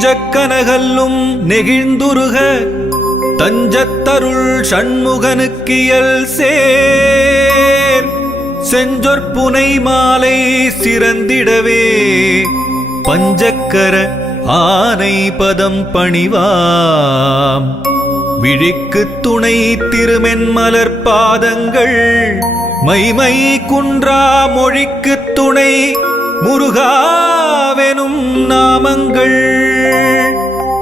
நெஞ்சக்கனகல்லும் நெகிழ்ந்துருக தஞ்சத்தருள் சண்முகனுக்கியல் சேர் செஞ்சொற்புனை மாலை சிறந்திடவே பஞ்சக்கர ஆனை பதம் பணிவாம் விழிக்கு துணை திருமென்மலர் பாதங்கள் மைமை குன்றா மொழிக்கு துணை முருகாவெனும் நாமங்கள்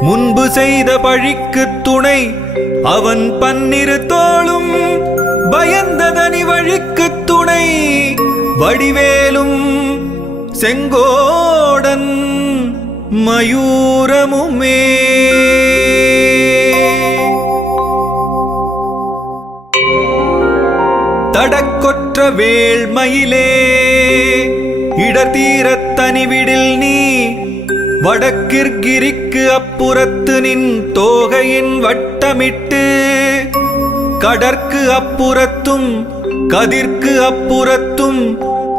முன்பு செய்த பழிக்கு துணை அவன் பன்னிரு தோளும் பயந்ததனி வழிக்கு துணை வடிவேலும் செங்கோடன் மயூரமுமே. தடக்கொற்ற வேள்மயிலே இடத்தீரத் தனிவிடில் நீ வடக்கிற்கிரிக்கு அப்புறத்து நின் தோகையின் வட்டமிட்டு கடற்கு அப்புறத்தும் கதிர்க்கு அப்புறத்தும்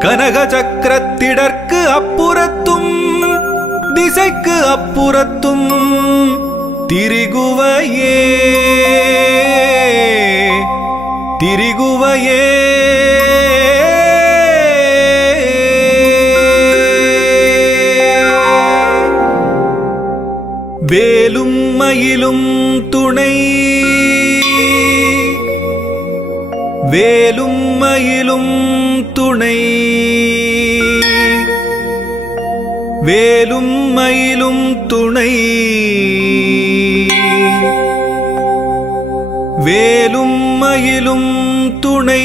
கனக சக்கரத்திடற்கு அப்புறத்தும் திசைக்கு அப்புறத்தும் திரிகுவையே திரிகுவையே வேலும் மயிலும் துணை வேலும் மயிலும் துணை வேலும் மயிலும் துணை வேலும் மயிலும் துணை.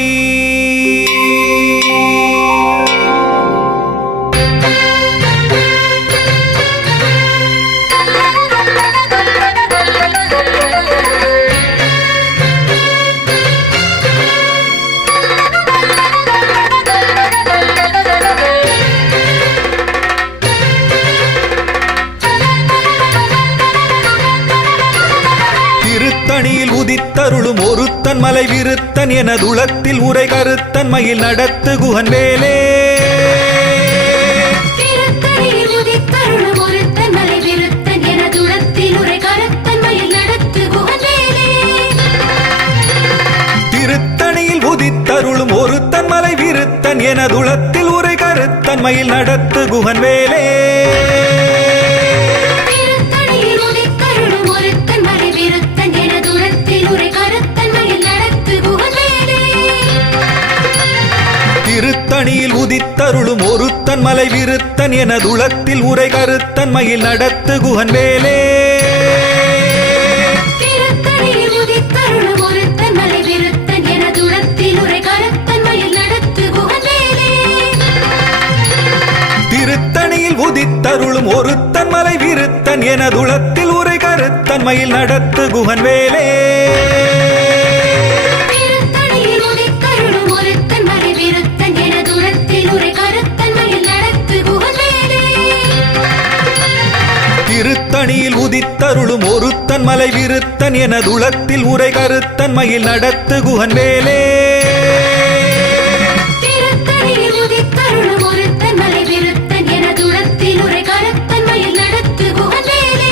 உதித்தருளும் ஒருத்தன் மலை விருத்தன் எனதுளத்தில் உரை கருத்தன் மயில் நடத்து குகன் வேலே. திருத்தணியில் உதித்தருளும் ஒருத்தன் மலை விருத்தன் எனதுளத்தில் உரை கருத்தன் மயில் நடத்து குகன் வேலே. திருத்தணியில் உதித்தருளும் ஒருத்தன் மலை விருத்தன் எனதுளத்தில் உரை கருத்தன் மயில் நடத்து குகன் வேலே. திருத்தணியில் உதித்தருளும் ஒருத்தன் மலை விருத்தன் எனதுளத்தில் உரை கருத்தன் மயில் நடத்து குகன் வேலே. திருத்தணியில் உதித்தருளும் ஒருத்தன் மலை விருத்தன் எனதுளத்தில் உரை கருத்தன் மயில் நடத்து குகன் வேலே. திருத்தணியில் உதித்தருளும் ஒருத்தன் மலை விருத்தன் எனதுளத்தில் உரை கருத்தன் மயில் நடத்து குகன் வேலே. திருத்தணியில் உதித்தருளும் ஒருத்தன் மலை விருத்தன் எனதுளத்தில் உரை கருத்தன் மயில் நடத்து குகன் வேலே. திருத்தணியில் உதித்தருளும் ஒருத்தன் மலை விருத்தன் எனதுளத்தில் உரை கருத்தன் மயில் நடத்து குகன் வேலே.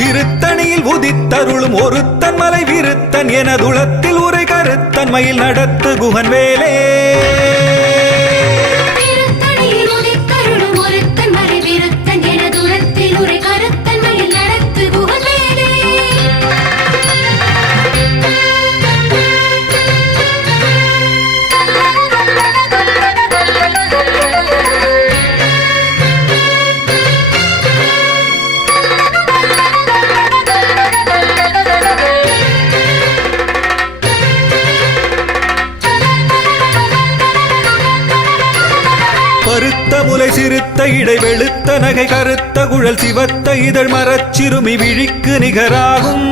திருத்தணியில் உதித்தருளும் ஒருத்தன் மலை விருத்தன் எனதுளத்தில் உரை கருத்தன் மயில் நடத்து குகன் வேலே. பருத்த முலை சிறுத்த இடை வெளுத்த நகை கருத்த குழல் சிவத்த இதழ் மரச்சிறுமி விழிக்கு நிகராகும்.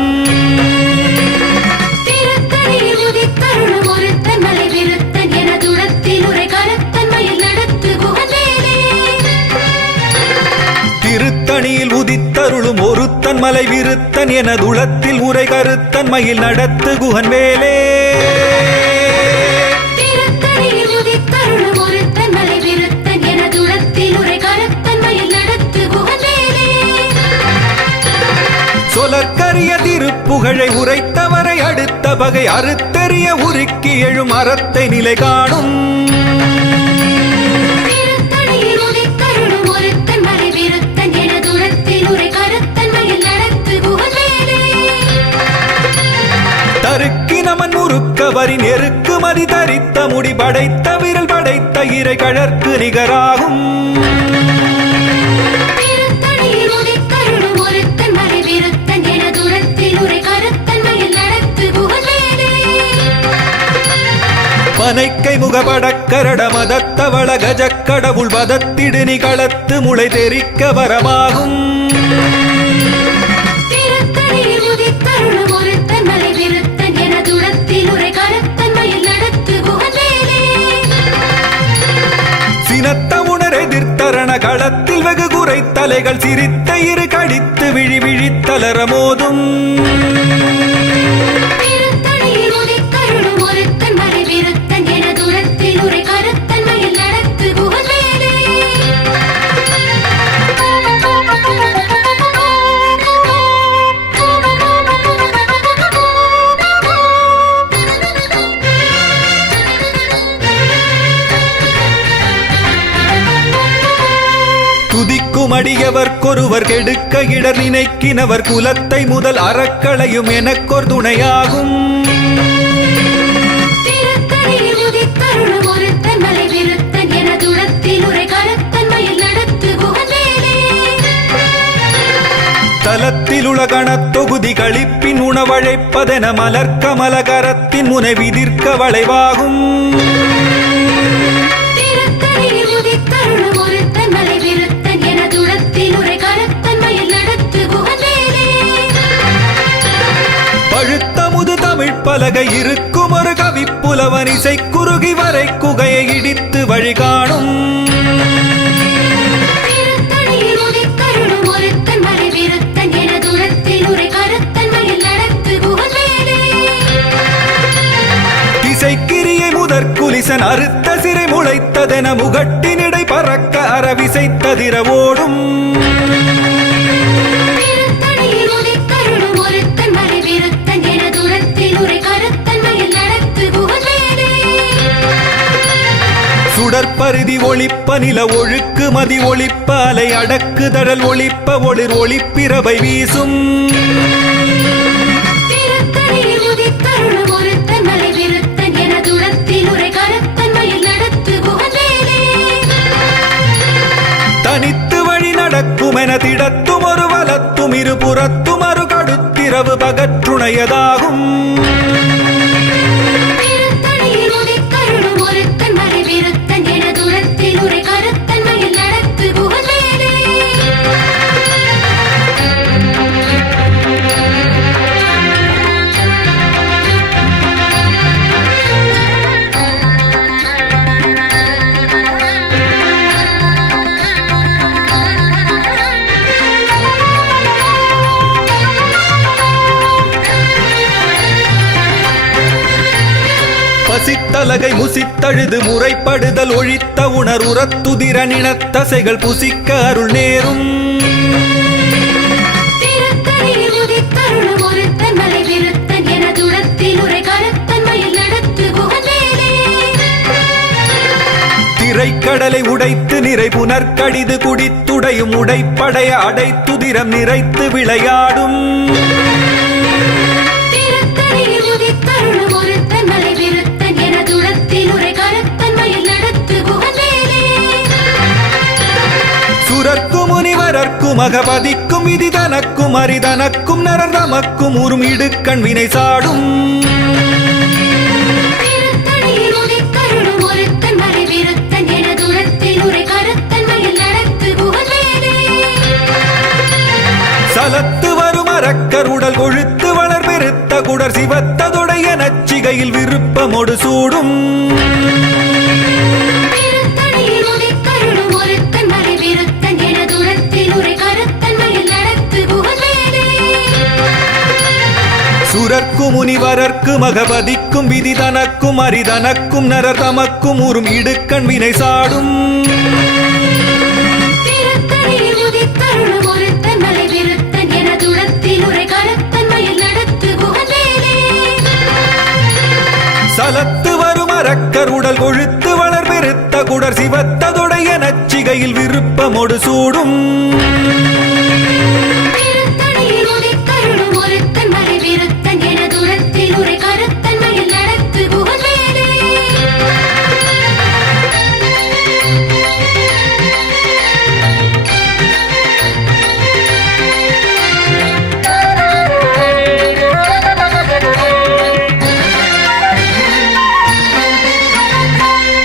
திருத்தணியில் உதித்தருளும் ஒருத்தன் மலை விருத்தன் எனதுளத்தில் உரை கருத்தன் மயில் நடத்து குகன் வேலே. திருத்தணியில் உதித்தருளும் ஒருத்தன் மலை விருத்தன் எனதுளத்தில் உரை கருத்தன் மயில் நடத்து குகன் வேலே. திருத்தணியில் உதித்தருளும் ஒருத்தன் மலை விருத்தன் எனதுளத்தில் உரை கருத்தன் மயில் நடத்து குகன் வேலே. அரிய திருப்புகழை உரைத்தவரை அடுத்த பகை அறுத்தெறிய உருக்கி எழும் அறத்தை நிலை காணும். தருக்கினமன் முறுக்கவரின் எருக்கு மதி தரித்த முடி படைத்த விரல் படைத்த இறை கழற்கு நிகராகும். பனைக்கை முகபடக்கரட மதத்தவள கஜக்கடவுள் வதத்திடு நிகளத்து முளை தெரிக்க வரமாகும். சினத்த உணர் எதிர்த்தரண களத்தில் வெகு குறை தலைகள் சிரித்த இரு கடித்து விழி விழித்தலர மோதும். துதிக்கும் அடியவர்க்கொருவர் கெடுக்க இடர் நினைக்கினவர் குலத்தை முதல் அறக்களையும் எனக்கொரு துணையாகும். தலத்தில் உலகணத் தொகுதி களிப்பின் உணவழைப்பதென மலர்க்கமலகரத்தின் முனை விதிர்க்க வளைவாகும். பழுத்தமுது தமிழ் பலகை இருக்கும் ஒரு கவிப்புலவன் இசை குறுகி வரை குகையை இடித்து வழிகாணும். திசைக்கிரியை முதற்குலிசன் அறுத்த சிறை முளைத்ததென முகட்டினிடை பறக்க அறவிசைத்ததிர ஓடும். சுடற்பருதி ஒளிப்ப நில ஒழுக்கு மதி ஒளிப்ப அலை அடக்கு தடல் ஒளிப்ப ஒளிர் ஒளிப்பிரவை வீசும். தனித்து வழி நடக்கும் என திடத்தும் ஒரு வலத்தும் இருபுறத்தும் அரு கடுத்திரவு பகற்றுணையதாகும். பசித்தலகை முசித்தழுது முறைப்படுதல் ஒழித்த உணர் உரத்துதிர நினத்தசைகள் புசிக்க அருள் நேரும். திரைக்கடலை உடைத்து நிறை புனர்கடிது குடித்துடையும் உடைப்படைய அடைத்துதிரம் நிறைத்து விளையாடும். சுரர்க்கும் முனிவரர்க்கும் அகபதிக்கும் விதி தனக்கும் அரிதனக்கும் நரர் தமக்கும் உறும் இடுக்கண் வினை சாடும். சலத்து வரும் அரக்கர் உடல் கொழுத்து வளர் பெருத்த குடர் சிவத்ததுடைய நச்சிகையில் விருப்பமொடு சூடும். சுரர்க்கும் முனிவரர்க்கும் அகபதிக்கும் விதி தனக்கும் அரிதனக்கும் நரர் தமக்கும் உறும் இடுக்கண் வினை சாடும். திருத்தணியில் உதித்தருளும் ஒருத்தன் மலை விருத்தன் எனதுளத்தில் உரை கருத்தன் திருத்தணியில் விருப்பமோடு சூடும்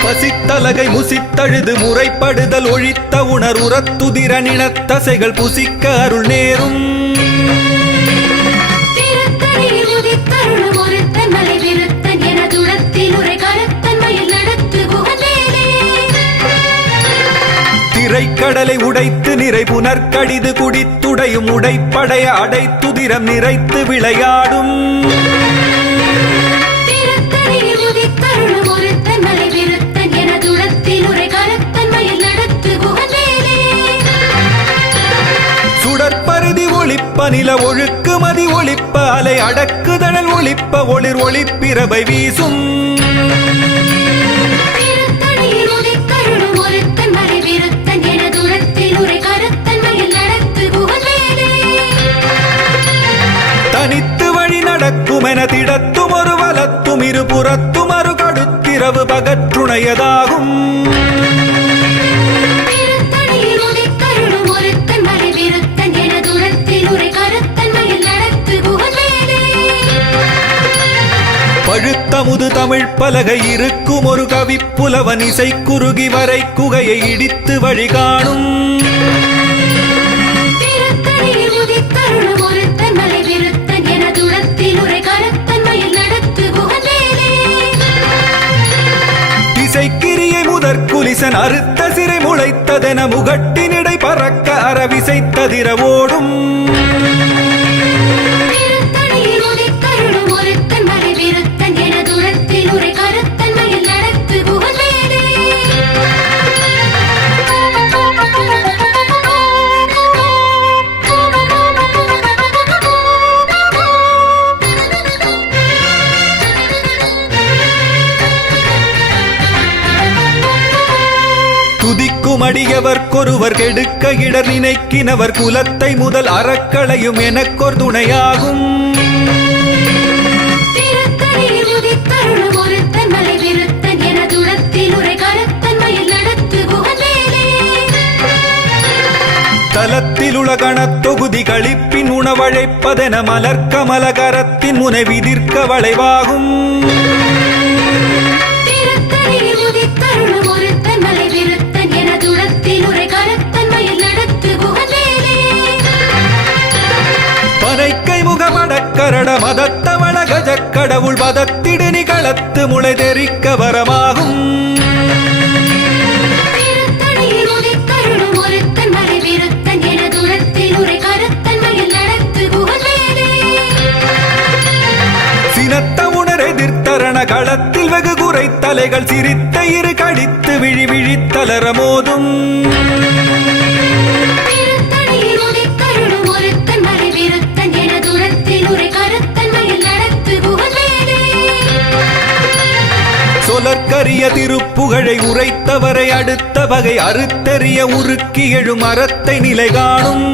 பசித்தலகை முசித்தழுது முறைப்படுதல் ஒழித்த உணர்வுறத்துதிர நினத்தசைகள் புசிக்க அருள் நேரும் திரைக்கடலை உடைத்து நிறை புனர்கடிது குடித்துடையும் உடைப்படைய அடைத்துதிரம் நிறைத்து விளையாடும் சுடற்பருதி ஒளிப்ப நில ஒழுக்கு மதி ஒளிப்ப அலை அடக்குதழல் ஒளிப்ப ஒளிர் ஒளிப்பிரபை வீசும் தனித்து வழி நடக்குமென திடத்தும் ஒரு வலத்தும் இருபுறத்தும் அரு கடுத்திரவு பகற்றுணையதாகும் பழுத்தமுது தமிழ் பலகை இருக்கும் ஒரு கவிப்புலவன் இசை குறுகி வரை குகையை இடித்து வழி காணும் திசைக்கிரியை முதற்குலிசன் அறுத்த சிறை முளைத்ததென முகட்டினிடை பறக்க அறவிசைத்ததிர ஓடும் துதிக்கும் அடியவர்க்கொருவர் கெடுக்க இடர் நினைக்கினவர் குலத்தை முதல் அறக்களையும் எனக்கொரு துணையாகும் தலத்தில் உலகணத் தொகுதி கழிப்பின் உணவழைப்பதென மலர் கமலகரத்தின் முனை விதிர்க்க வளைவாகும் பனைக்கை முகமடக்கரட மதத்தவள கஜக்கடவுள் பதத்திடு நிகளத்து முளை தெரிக்க வரமாகும் சினத்த உணர் எதிர்த்தரண களத்தில் வெகு குறை தலைகள் சிரித்த இரு கடித்து விழி விழித்தலர மோதும் சொலற்கரிய திருப்புகழை உரைத்தவரை அடுத்த வகை அறுத்தறிய உருக்கி எழும் அறத்தை நிலை காணும்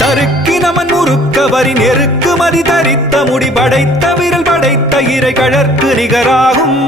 தருக்கி நமன் முறுக்கவரி நெருக்கு மதி தரித்த முடி படைத்த விரல் படைத்த இறை கழற்கு நிகராகும்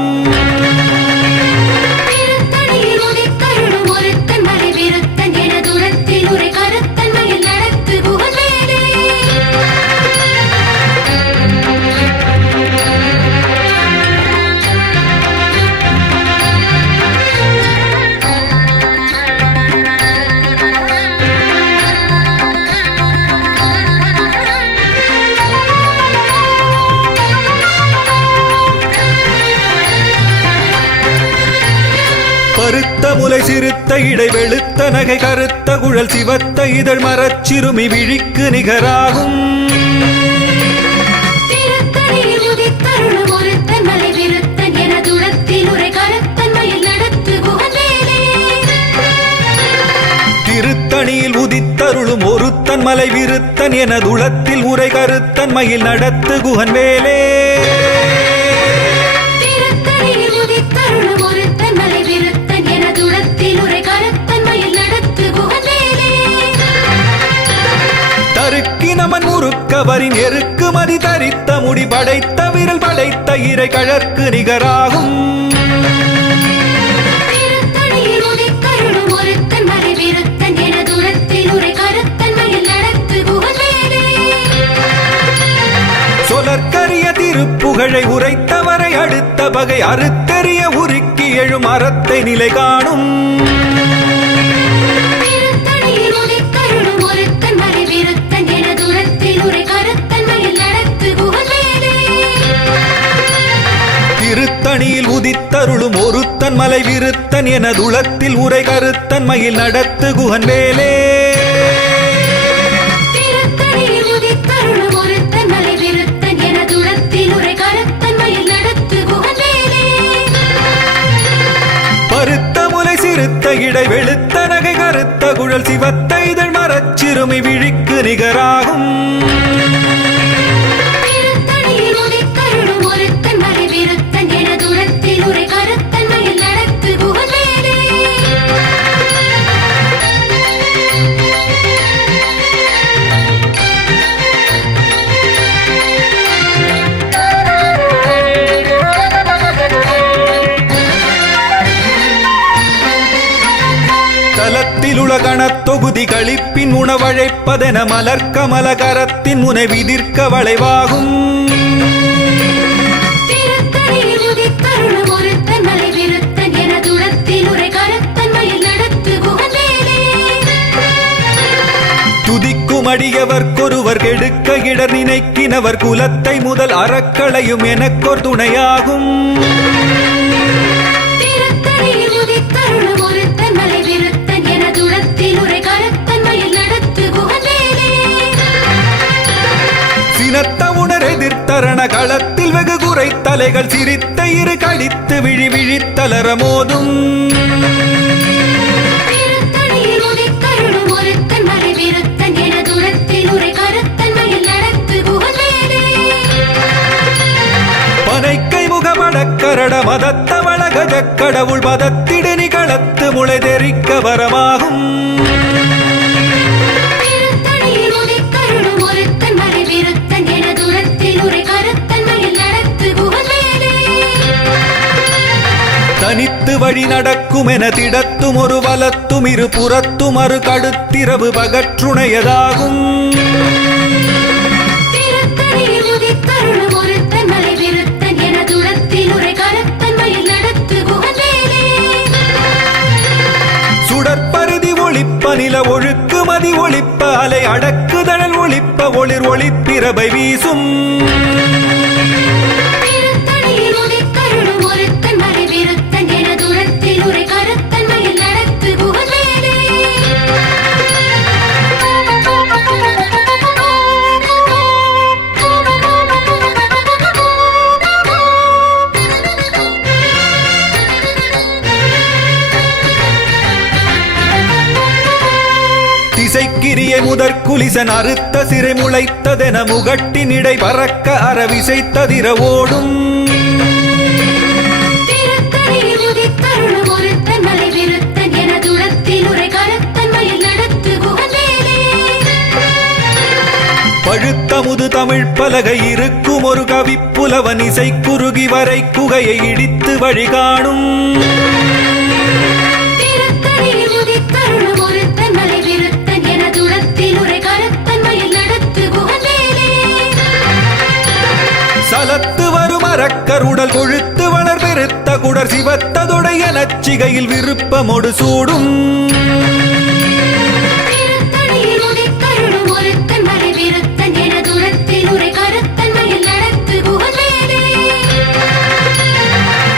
பருத்த முலை சிறுத்த இடை வெளுத்த நகை கருத்த குழல் சிவத்த இதழ் மரச்சிறுமி விழிக்கு நிகராகும் திருத்தணியில் உதித்தருளும் ஒருத்தன் ஒருத்தன் மலை விருத்தன் எனதுளத்தில் உரை கருத்தன் மயில் நடத்து குகன் வேலே நமன் முறுக்கவரின் எருக்கு மதி தரித்த முடி படைத்த விரல் படைத்த இறை கழற்கு நிகராகும் சொலற்கரிய திருப்புகழை உரைத்தவரை அடுத்த பகை அறுத்தெறிய உருக்கி எழும் அறத்தை நிலை காணும் திருத்தணியில் உதித்தருளும் ஒருத்தன் மலை விருத்தன் எனதுளத்தில் உரை கருத்தன் மயில் நடத்து குகன் வேலே பருத்த முலை சிறுத்த இடை வெளுத்த நகை கருத்த குழல் சிவத்த இதழ் மரச்சிறுமி விழிக்கு நிகராகும் உலகணத் தொகுதி களிப்பின் உணவழைப்பதென மலர்கமல கரத்தின் முனை விதிர்க்க வளைவாகும் துதிக்கும் அடியவர்க்கொருவர் கெடுக்க இடர் நினைக்கினவர் குலத்தை முதல் அறக்களையும் எனக்கொரு துணையாகும் சினத்த உணர் எதிர்த்தரண களத்தில் வெகு குறை தலைகள் சிரித்த இரு கழித்து விழி விழித்தலர மோதும் பனைக்கை முகமடக்கரட மதத்த வளகஜ கடவுள் மதத்திடு நிகழத்து முளை தெரிக்க வரமாகும் தனித்து வழி நடக்கும் என திடத்தும் ஒரு வலத்தும் இரு புறத்தும் அரு கடுத்திரவு பகற்றுணையதாகும் சுடற்பருதி ஒளிப்ப நில ஒழுக்கு மதி ஒளிப்ப அலை அடக்குதழல் ஒளிப்ப ஒளிர் ஒளிப்பிரபை வீசும் திசைக்கிரிய முதற்குலிசன் அறுத்த சிறை முளைத்ததென முகட்டின் இடை பறக்க அறவிசைத்ததிர ஓடும் பழுத்த முது தமிழ் பலகை இருக்கும் ஒரு கவிப்புலவன் இசை குறுகி வரை குகையை இடித்து வழி காணும் சலத்து வரும் அரக்கருடல் கொழுத்து வளர் பெருத்த குடர் சிவத்ததொடைய நச்சிகையில் விருப்பமொடு சூடும்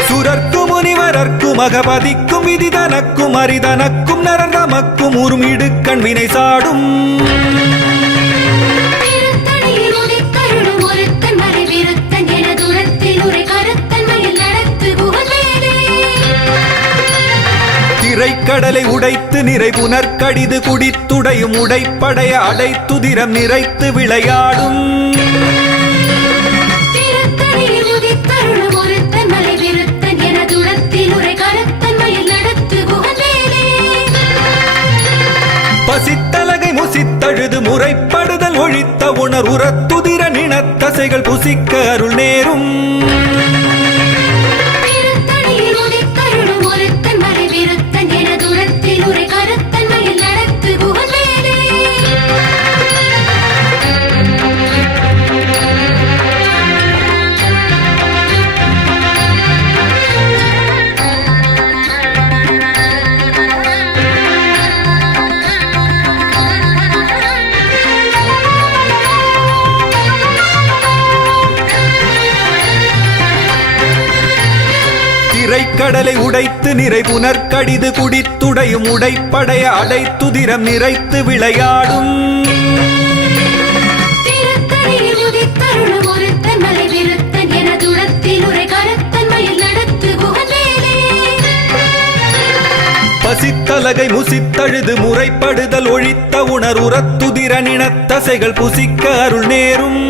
சுரர்க்கும் முனிவரர்க்கும் அகபதிக்கும் விதி தனக்கும் அரிதனக்கும் நரர் தமக்கும் உறும் இடுக்கண் வினை சாடும் திரைக்கடலை உடைத்து நிறை புனற்கடிது குடித்துடையும் உடைப்படைய அடைத்துதிரம் நிறைத்து விளையாடும் பசித்தலகை முசித்தழுது முறைப்படுதல் ஒழித்த உணர் உரத்துதிர நினத்தசைகள் புசிக்க அருள் நேரும் திரைக்கடலை உடைத்து நிறை புனற்கடிது குடித்துடையும் உடைப்படைய அடைத்துதிரம் நிறைத்து விளையாடும் பசித்தலகை முசித்தழுது முறைப்படுதல் ஒழித்த உணர் உரத்துதிர நினத்தசைகள் புசிக்க அருள் நேரும்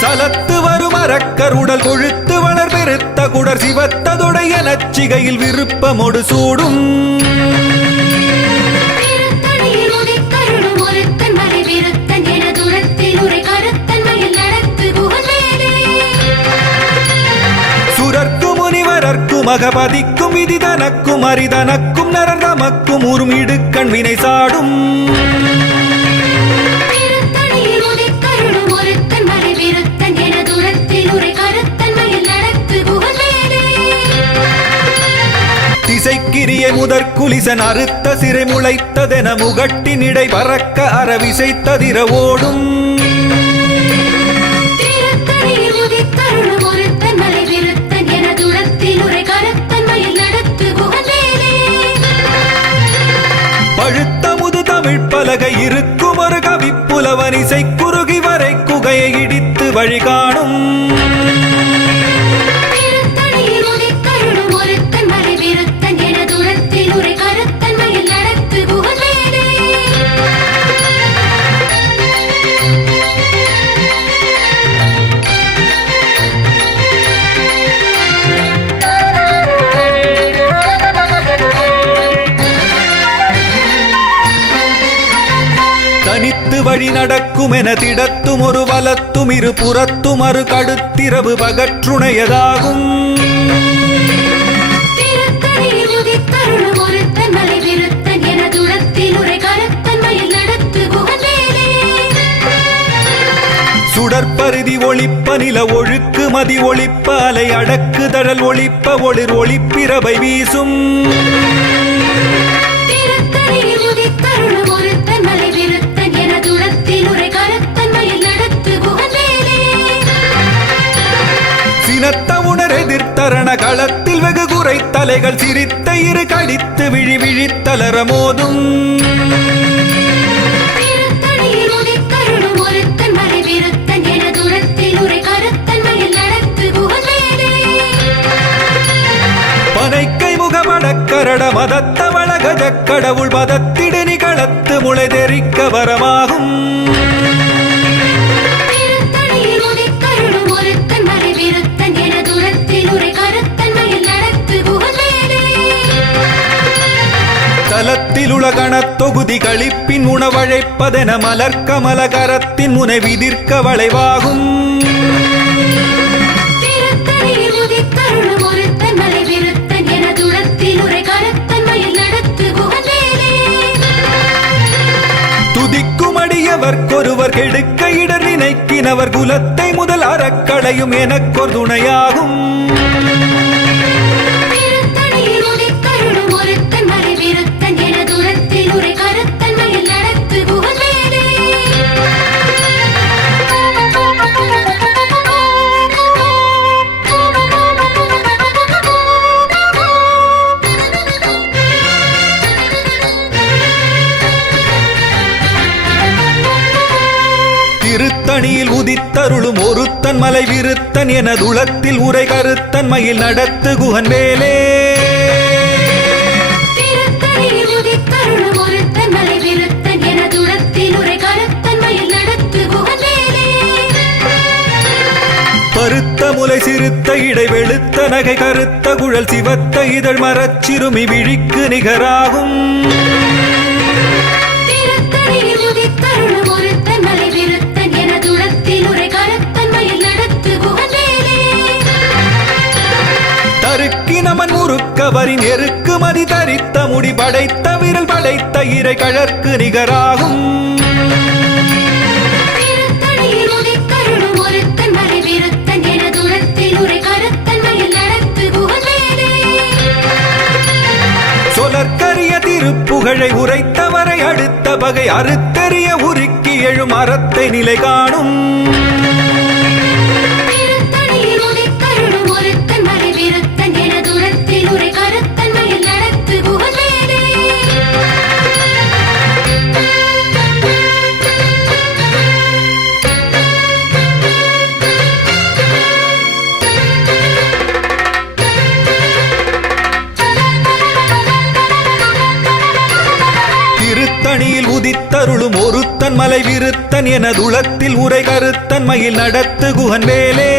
சலத்து வரும் அரக்கருடல் கொழுத்து வளர் பெருத்த குடர் சிவத்ததுடைய நச்சிகையில் விருப்பமொடு சூடும் சுரர்க்கும் முனிவரர்க்கும் மகபதிக்கும் விதி தனக்கும் அரிதனக்கும் நரர் தமக்கும் உறும் இடுக்கண் வினை சாடும் திசைக்கிரிய முதற்குலிசன் அறுத்த சிறை முளைத்ததென முகட்டினிடை பறக்க அறவிசைத்ததிர ஓடும் பழுத்த முது தமிழ் பலகை இருக்கும் ஒரு கவிப்புலவன் இசை குறுகி வரை குகையை இடித்து வழிகாணும் தனித்து வழி நடக்கும் என திடத்தும் ஒரு வலத்தும் இரு புறத்தும் அரு கடுத்திரவு பகற்றுணையதாகும் சுடற்பருதி ஒளிப்ப நில ஒழுக்கு மதி ஒளிப்ப அலை அடக்கு தழல் ஒளிப்ப ஒளிர் ஒளிப்பிரவை வீசும் சினத்த உணர் எதிர்த்தரண களத்தில் வெகு குறை தலைகள் சிரித்த இரு கடித்து விழி விழித்தலர மோதும் பனைக்கை முகமடக்கரட மதத்தவள கஜக்கடவுள் மதத்திடு நிகளத்து முளை தெரிக்க வரமாகும் தலத்தில் உலகணத் தொகுதி களிப்பின் உணவழைப்பதென மலர் கமல கரத்தின் முனை விதிர்க்க வளைவாகும் துதிக்கும் அடியவர்க்கொருவர் கெடுக்க இடர் நினைக்கினவர் குலத்தை முதல் அறக்களையும் எனக்கொரு துணையாகும் உதித்தருளும் ஒருத்தன் மலை விருத்தன் எனதுளத்தில் உரை கருத்தன் மயில் நடத்து குகன் வேலே பருத்த முலை சிறுத்த இடை வெளுத்த நகை கருத்த குழல் சிவத்த இதழ் மரச்சிறுமி விழிக்கு நிகராகும் தருக்கினமன் முறுக்கவரின் எருக்கு மதி தரித்த முடி படைத்த விரல் படைத்த இறை கழற்கு நிகராகும் சொலற்கரிய திருப்புகழை உரைத்தவரை அடுத்த பகை அறுத்தறிய உருக்கி எழும் அறத்தை நிலை காணும் திருத்தணியில் உதித்தருளும் ஒருத்தன் மலை விருத்தன் எனதுளத்தில் உரை கருத்தன் மயில் நடத்து குகன் வேலே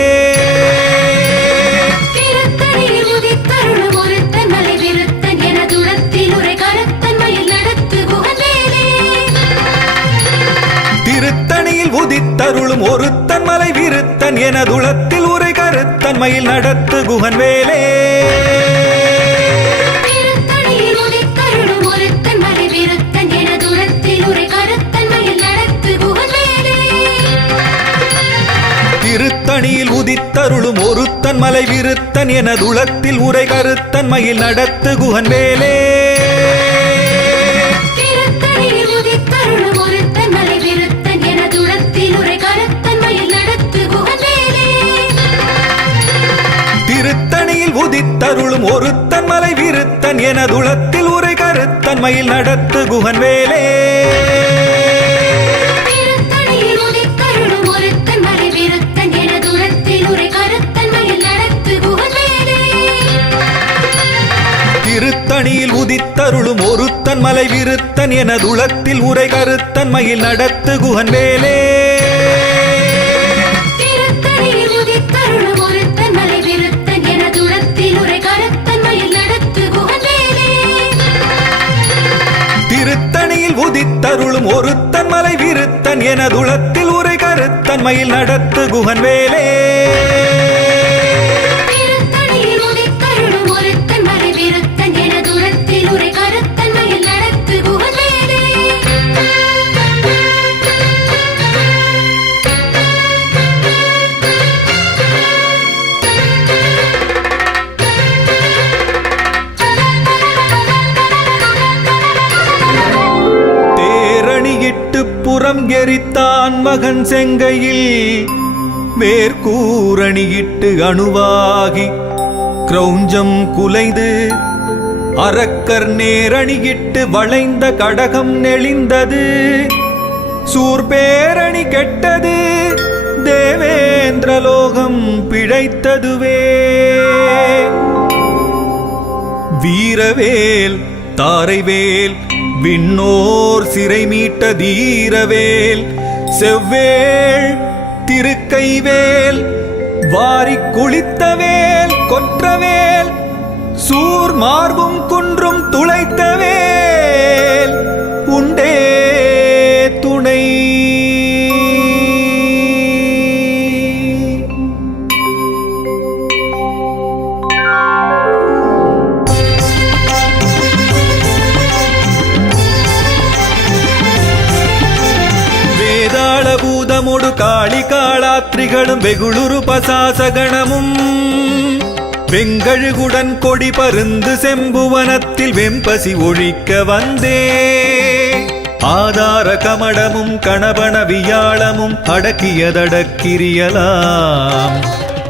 திருத்தணியில் உதித்தருளும் ஒருத்தன் மலை விருத்தன் எனதுளத்தில் உரை கருத்தன் மயில் நடத்து குகன் வேலே திருத்தணியில் உதித்தருளும் ஒருத்தன் மலை விருத்தன் எனதுளத்தில் உரை கருத்தன் மயில் நடத்து குகன் வேலே திருத்தணியில் உதித்தருளும் ஒருத்தன் மலை விருத்தன் எனதுளத்தில் உரை கருத்தன் மயில் நடத்து குகன் வேலே திருத்தணியில் உதித்தருளும் ஒருத்தன் மலை விருத்தன் எனதுளத்தில் உரை கருத்தன் மயில் நடத்து குகன் வேலே திருத்தணியில் உதித்தருளும் ஒருத்தன் மலை விருத்தன் எனதுளத்தில் உரை கருத்தன் மயில் நடத்து குகன் வேலே புறம் எரித்தான் மகன் செங்கையில் வேர்கூரணியிட்டு அணுவாகி கிரௌஞ்சம் குலைந்து அரக்கர் நேரணியிட்டு வளைந்த கடகம் நெளிந்தது சூர்பேரணி கெட்டது தேவேந்திரலோகம் பிழைத்ததுவே வீரவேல் தாரைவேல் விண்ணோர் சிறை மீட்ட தீரவேல் செவ்வேள் திருக்கைவேல் வாரிக் குளித்தவேல் கொற்றவேல் சூர் மார்பும் குன்றும் துளைத்தவேல் உண்டே துணை பூதமுடு காளி காளாத்ரிகளும் வெகுளுரு பசாசகணமும் வெங்கழுகுடன் கொடி பருந்து செம்புவனத்தில் வெம்பசி ஒழிக்க வந்தே ஆதார கமடமும் கணபன வியாழமும் அடக்கியதடக்கிரியலாம்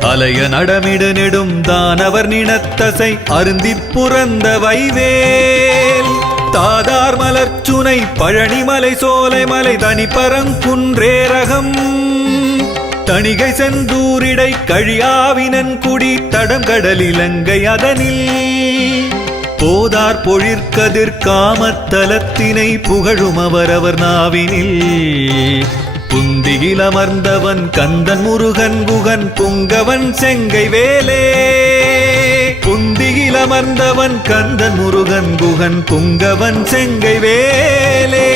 அலைய நடமிடு நெடும் தானவர் நினத்தசை அருந்திப் புறந்த வைவேல் தாதார் மலர்ச்சுனை பழனிமலை சோலைமலை தனிப்பரங்குன்றேரகம் தணிகை செந்தூரிடை கழியாவினன் குடி தடம் கடலிலங்கை அதனில் போதார் பொழிற்கதிர் காமத்தலத்தினை புகழும் அவரவர் நாவினில் புந்தியில் அமர்ந்தவன் கந்தன் முருகன் குகன் புங்கவன் செங்கை வேலே புந்தியில் அமர்ந்தவன் கந்தன் முருகன் குகன் புங்கவன் செங்கை வேலே